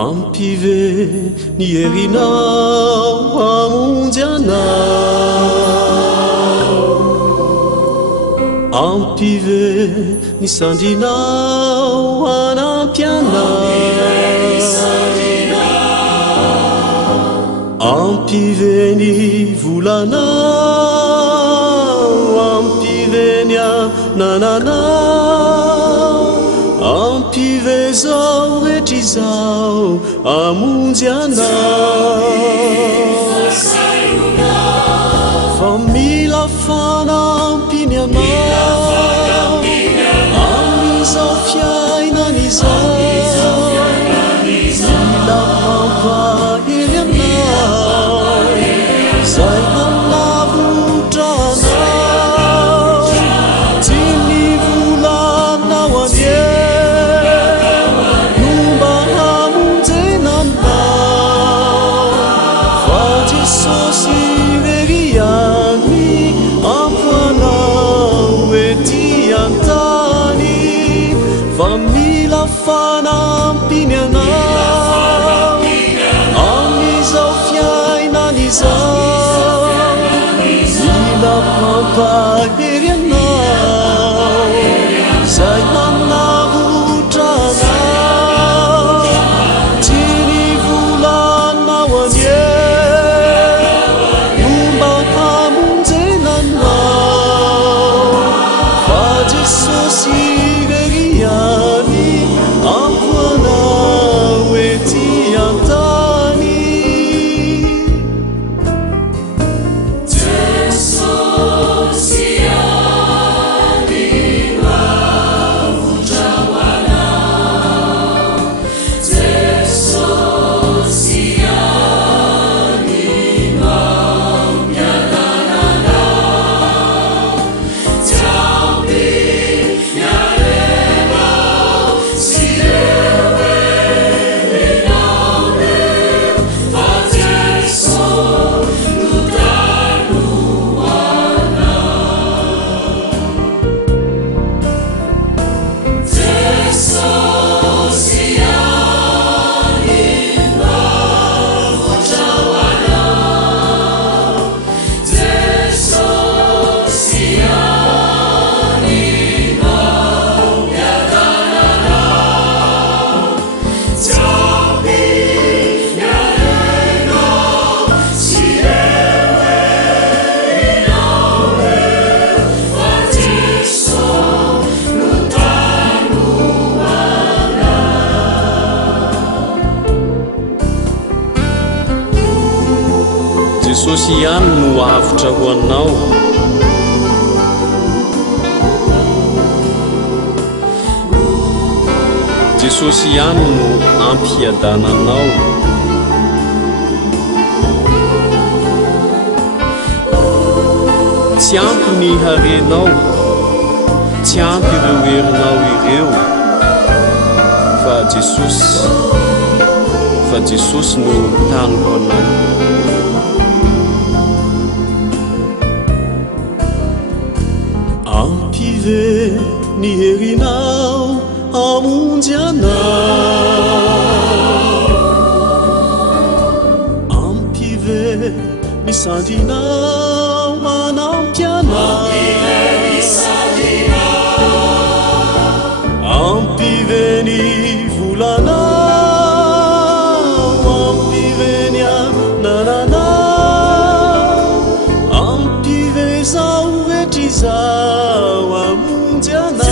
Ampive ni erina amundiana Ampive ni sandina anampiana Ampive ni vulana Ampive ni nanana Ampive zao retizao amundiana Famila fana ampiniana Amizao fiaina nizao Mila pampa iriana Zay anavutrana Tini vulana wanie Numba hamundenana Fajisosi veriani Ampuana wetiantani Famila fana ampiniana Amizao fiaina nizao Mila pampa iriana Zay anavutrana Tini vulana wanie Numba hamundenana Fajisosi veriani Ampuana wetiantani Jesosy ihany no avotra ho anao Jesosy ihany no ampiadananao Tsy ampy ny harenao Tsy ampy ireo herinao ireo Fa Jesosy no tany ho anao Ampive ni herinao amundiana Ampive ni sandinao anampiana Ampive ni vulana Ampive ni nanana Ampive zao retizao amundiana